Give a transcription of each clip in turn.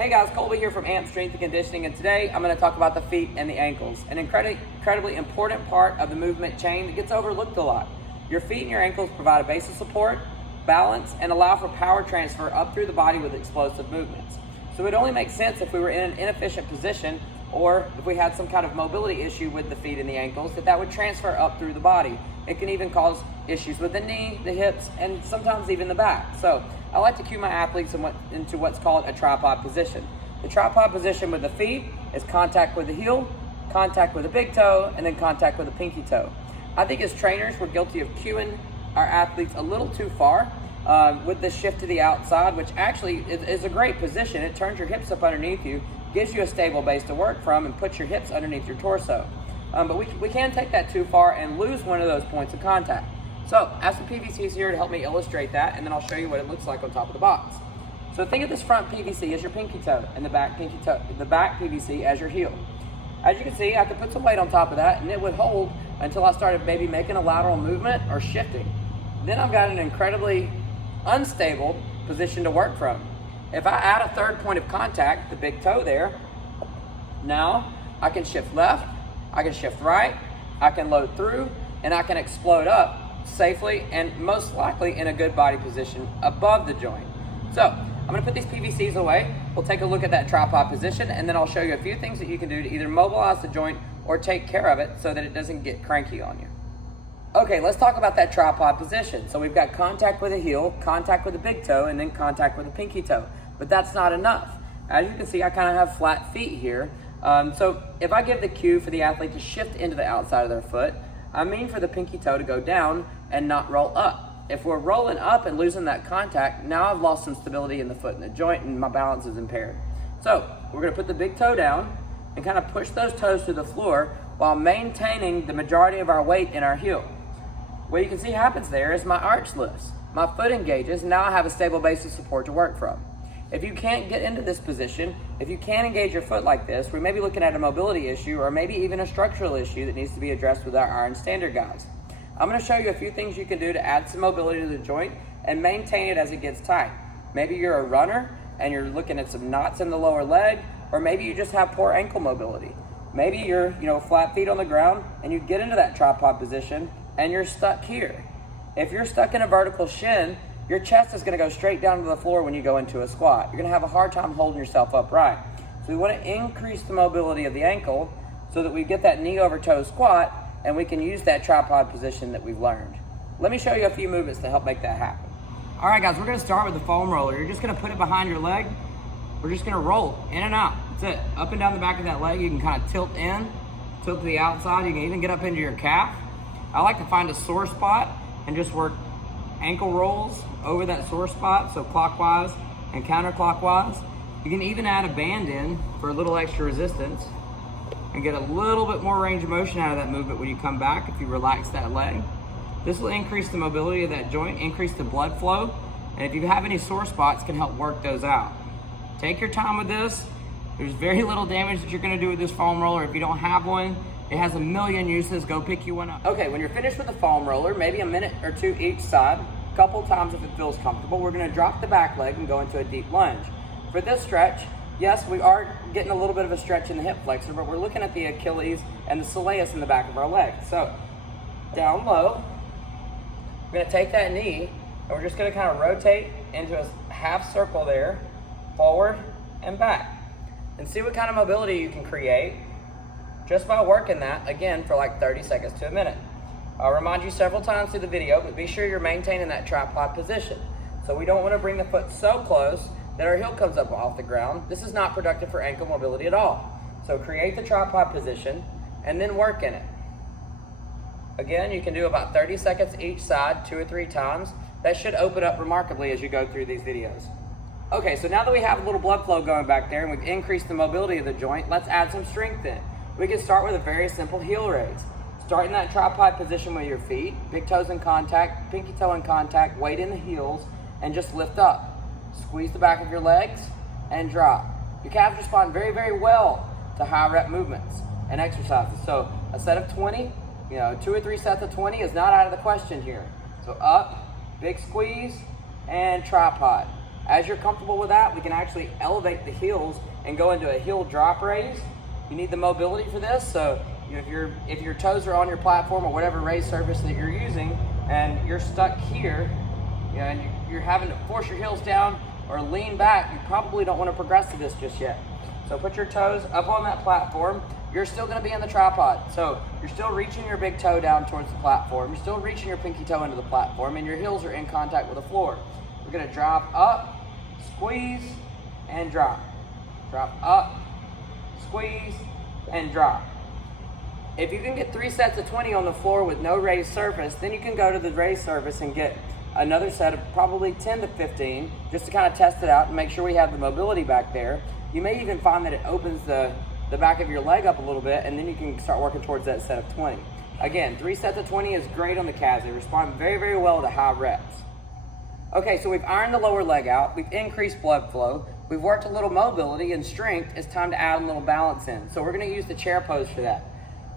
Hey guys, Colby here from AMP Strength and Conditioning, and today I'm going to talk about the feet and the ankles, an incredibly important part of the movement chain that gets overlooked a lot. Your feet and your ankles provide a base of support, balance, and allow for power transfer up through the body with explosive movements. So it only makes sense if we were in an inefficient position or if we had some kind of mobility issue with the feet and the ankles that would transfer up through the body. It can even cause issues with the knee, the hips, and sometimes even the back. So I like to cue my athletes into what's called a tripod position. The tripod position with the feet is contact with the heel, contact with the big toe, and then contact with the pinky toe. I think as trainers, we're guilty of cueing our athletes a little too far with the shift to the outside, which actually is a great position. It turns your hips up underneath you, gives you a stable base to work from, and puts your hips underneath your torso. But we can take that too far and lose one of those points of contact. So I have some PVCs here to help me illustrate that, and then I'll show you what it looks like on top of the box. So think of this front PVC as your pinky toe, and the back PVC as your heel. As you can see, I could put some weight on top of that, and it would hold until I started maybe making a lateral movement or shifting. Then I've got an incredibly unstable position to work from. If I add a third point of contact, the big toe there, now I can shift left, I can shift right, I can load through, and I can explode up safely and most likely in a good body position above the joint. So I'm going to put these PVCs away. We'll take a look at that tripod position, and then I'll show you a few things that you can do to either mobilize the joint or take care of it so that it doesn't get cranky on you. Okay, let's talk about that tripod position. So we've got contact with the heel, contact with the big toe, and then contact with the pinky toe. But that's not enough. As you can see, I kind of have flat feet here. So if I give the cue for the athlete to shift into the outside of their foot, I mean for the pinky toe to go down and not roll up. If we're rolling up and losing that contact, now I've lost some stability in the foot and the joint, and my balance is impaired. So we're going to put the big toe down and kind of push those toes to the floor while maintaining the majority of our weight in our heel. What you can see happens there is my arch lifts, my foot engages, and now I have a stable base of support to work from. If you can't get into this position, if you can't engage your foot like this, we may be looking at a mobility issue or maybe even a structural issue that needs to be addressed with our iron standard guys. I'm going to show you a few things you can do to add some mobility to the joint and maintain it as it gets tight. Maybe you're a runner and you're looking at some knots in the lower leg, or maybe you just have poor ankle mobility. Maybe you're flat feet on the ground and you get into that tripod position and you're stuck here. If you're stuck in a vertical shin, your chest is going to go straight down to the floor when you go into a squat. You're going to have a hard time holding yourself upright. So we want to increase the mobility of the ankle so that we get that knee over toe squat and we can use that tripod position that we've learned. Let me show you a few movements to help make that happen. All right, guys, we're going to start with the foam roller. You're just going to put it behind your leg. We're just going to roll in and out. That's it. Up and down the back of that leg. You can kind of tilt in, tilt to the outside. You can even get up into your calf. I like to find a sore spot and just work ankle rolls over that sore spot, so clockwise and counterclockwise. You can even add a band in for a little extra resistance and get a little bit more range of motion out of that movement when you come back if you relax that leg. This will increase the mobility of that joint, increase the blood flow, and if you have any sore spots, can help work those out. Take your time with this. There's very little damage that you're going to do with this foam roller. If you don't have one, it has a million uses. Go pick you one up. Okay, when you're finished with the foam roller, maybe a minute or two each side, a couple times if it feels comfortable, we're going to drop the back leg and go into a deep lunge. For this stretch, yes, we are getting a little bit of a stretch in the hip flexor, but we're looking at the Achilles and the soleus in the back of our leg. So down low, we're going to take that knee and we're just going to kind of rotate into a half circle there, forward and back, and see what kind of mobility you can create just by working that, again, for like 30 seconds to a minute. I'll remind you several times through the video, but be sure you're maintaining that tripod position. So we don't want to bring the foot so close that our heel comes up off the ground. This is not productive for ankle mobility at all. So create the tripod position and then work in it. Again, you can do about 30 seconds each side, 2 or 3 times. That should open up remarkably as you go through these videos. Okay, so now that we have a little blood flow going back there and we've increased the mobility of the joint, let's add some strength in. We can start with a very simple heel raise. Start in that tripod position with your feet, big toes in contact, pinky toe in contact, weight in the heels, and just lift up. Squeeze the back of your legs and drop. Your calves respond very, very well to high rep movements and exercises. So a set of 20, 2 or 3 sets of 20 is not out of the question here. So up, big squeeze, and tripod. As you're comfortable with that, we can actually elevate the heels and go into a heel drop raise. You need the mobility for this, so if your toes are on your platform or whatever raised surface that you're using, and you're stuck here, and you're having to force your heels down or lean back, you probably don't want to progress to this just yet. So put your toes up on that platform. You're still going to be in the tripod, so you're still reaching your big toe down towards the platform. You're still reaching your pinky toe into the platform, and your heels are in contact with the floor. We're going to drop up, squeeze, and drop. Drop up, squeeze, and drop. If you can get 3 sets of 20 on the floor with no raised surface, then you can go to the raised surface and get another set of probably 10 to 15, just to kind of test it out and make sure we have the mobility back there. You may even find that it opens the back of your leg up a little bit, and then you can start working towards that set of 20. Again, 3 sets of 20 is great on the calves. They respond very, very well to high reps. Okay, so we've ironed the lower leg out. We've increased blood flow. We've worked a little mobility and strength. It's time to add a little balance in. So we're going to use the chair pose for that.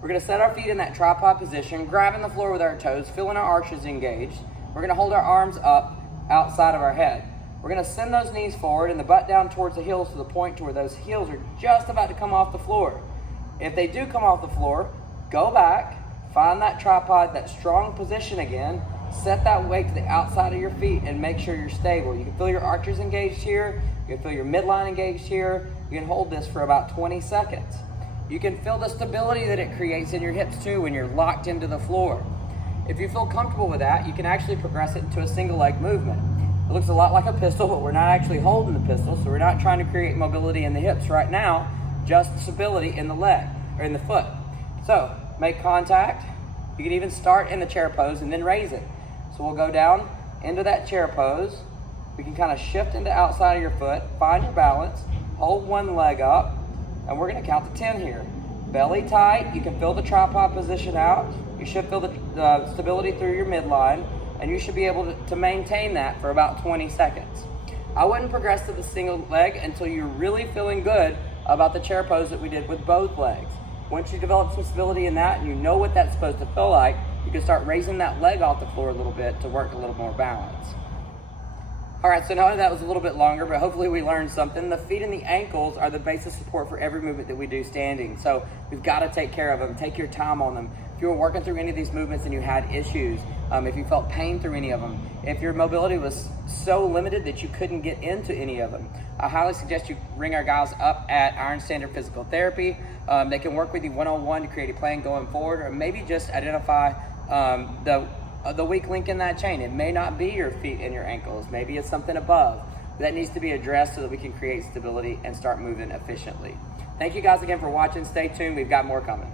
We're going to set our feet in that tripod position, grabbing the floor with our toes, feeling our arches engaged. We're going to hold our arms up outside of our head. We're going to send those knees forward and the butt down towards the heels to the point to where those heels are just about to come off the floor. If they do come off the floor, go back, find that tripod, that strong position again, set that weight to the outside of your feet and make sure you're stable. You can feel your arches engaged here, you can feel your midline engaged here. You can hold this for about 20 seconds. You can feel the stability that it creates in your hips too when you're locked into the floor. If you feel comfortable with that, you can actually progress it into a single leg movement. It looks a lot like a pistol, but we're not actually holding the pistol, so we're not trying to create mobility in the hips right now, just stability in the leg, or in the foot. So, make contact. You can even start in the chair pose and then raise it. So we'll go down into that chair pose. We can kind of shift into outside of your foot, find your balance, hold one leg up, and we're gonna count to 10 here. Belly tight, you can feel the tripod position out. You should feel the stability through your midline, and you should be able to maintain that for about 20 seconds. I wouldn't progress to the single leg until you're really feeling good about the chair pose that we did with both legs. Once you develop some stability in that and you know what that's supposed to feel like, you can start raising that leg off the floor a little bit to work a little more balance. All right, so now that was a little bit longer, but hopefully we learned something. The feet and the ankles are the basic support for every movement that we do standing. So we've got to take care of them, take your time on them. If you were working through any of these movements and you had issues, if you felt pain through any of them, if your mobility was so limited that you couldn't get into any of them, I highly suggest you ring our guys up at Iron Standard Physical Therapy. They can work with you one-on-one to create a plan going forward, or maybe just identify the weak link in that chain. It may not be your feet and your ankles. Maybe it's something above that needs to be addressed so that we can create stability and start moving efficiently. Thank you guys again for watching. Stay tuned. We've got more coming.